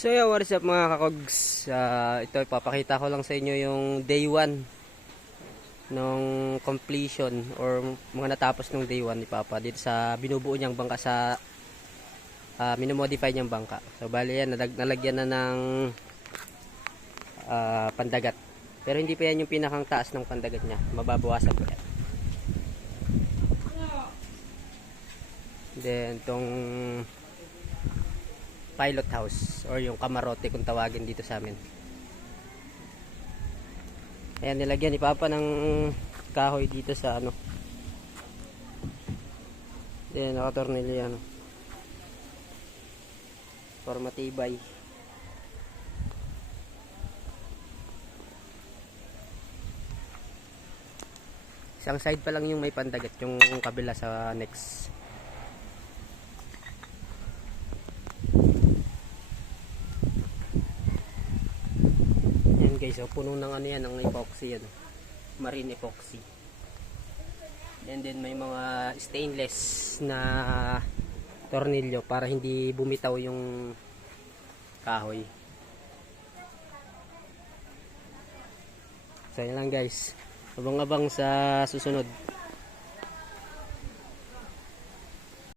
So yeah, what is up mga kakogs? Ito ipapakita ko lang sa inyo yung day 1 nung completion or mga natapos nung day 1 ni Papa dito sa binubuo niyang bangka sa minomodify niyang bangka. So bali yan, nalagyan na ng pandagat. Pero hindi pa yan yung pinakang taas ng pandagat niya. Mababawasan pa yan. Then tong pilot house or yung kamarote kung tawagin dito sa amin. Ayan, nilagyan ni Papa ng kahoy dito sa ano. Ayan, nakatornilyo yan. Para matibay. Isang side pa lang yung may pandagat, yung kabila sa next. Guys, so puno ng ano yan, ng epoxy yan, marine epoxy. And then may mga stainless na tornilyo para hindi bumitaw yung kahoy. So yan lang guys, abang-abang sa susunod.